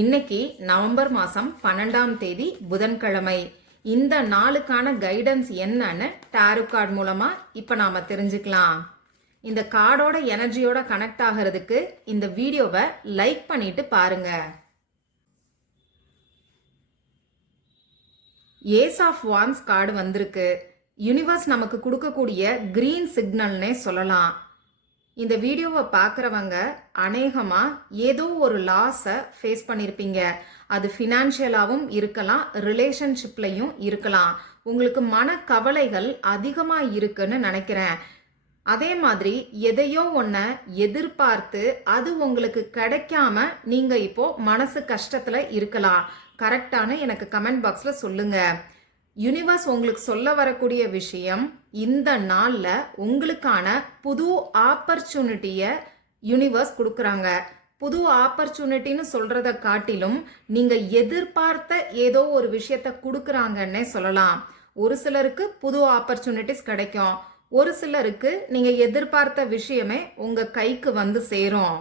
இன்னைக்கு நவம்பர் மாசம் 12ஆம் தேதி புதன்கிழமை. இந்த நாளுக்கான கைடன்ஸ் என்னன்னு டாரோ கார்டு மூலமா இப்ப நாம தெரிஞ்சுக்கலாம். இந்த கார்டோட எனர்ஜியோட கனெக்ட் ஆகிறதுக்கு இந்த வீடியோவை லைக் பண்ணிட்டு பாருங்க. ஏஸ் ஆஃப் வான்ஸ் கார்டு வந்திருக்கு. யூனிவர்ஸ் நமக்கு கொடுக்கக்கூடிய கிரீன் சிக்னல்னே சொல்லலாம். இந்த வீடியோவை பார்க்குறவங்க அநேகமாக ஏதோ ஒரு லாஸை ஃபேஸ் பண்ணியிருப்பீங்க. அது ஃபினான்ஷியலாகவும் இருக்கலாம், ரிலேஷன்ஷிப்லையும் இருக்கலாம். உங்களுக்கு மனக்கவலைகள் அதிகமாக இருக்குன்னு நினைக்கிறேன். அதே மாதிரி எதையோ ஒன்றை எதிர்பார்த்து அது உங்களுக்கு கிடைக்காம நீங்கள் இப்போ மனசு கஷ்டத்தில் இருக்கலாம். கரெக்டான எனக்கு கமெண்ட் பாக்ஸில் சொல்லுங்கள். யூனிவர்ஸ் உங்களுக்கு சொல்ல வரக்கூடிய விஷயம், இந்த நாளில் உங்களுக்கான புது ஆப்பர்ச்சுனிட்டியை யூனிவர்ஸ் கொடுக்குறாங்க. புது ஆப்பர்ச்சுனிட்டின்னு சொல்கிறத காட்டிலும் நீங்கள் எதிர்பார்த்த ஏதோ ஒரு விஷயத்த கொடுக்குறாங்கன்னே சொல்லலாம். ஒரு சிலருக்கு புது ஆப்பர்ச்சுனிட்டிஸ் கிடைக்கும், ஒரு சிலருக்கு நீங்கள் எதிர்பார்த்த விஷயமே உங்கள் கைக்கு வந்து சேரும்.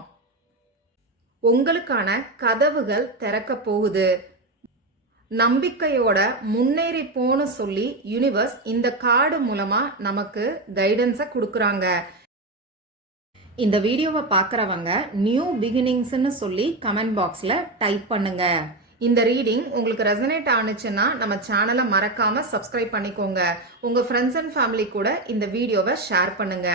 உங்களுக்கான கதவுகள் திறக்க போகுது. நம்பிக்கையோட முன்னேறி போன்னு சொல்லி யூனிவர்ஸ் இந்த கார்டு மூலமா நமக்கு கைடன்ஸை கொடுக்குறாங்க. இந்த வீடியோவை பார்க்குறவங்க நியூ பிகினிங்ஸ்ன்னு சொல்லி கமெண்ட் பாக்ஸில் டைப் பண்ணுங்க. இந்த ரீடிங் உங்களுக்கு ரெசனேட் ஆனிச்சுன்னா நம்ம சேனலை மறக்காம சப்ஸ்கிரைப் பண்ணிக்கோங்க. உங்க ஃப்ரெண்ட்ஸ் அண்ட் ஃபேமிலி கூட இந்த வீடியோவை ஷேர் பண்ணுங்க.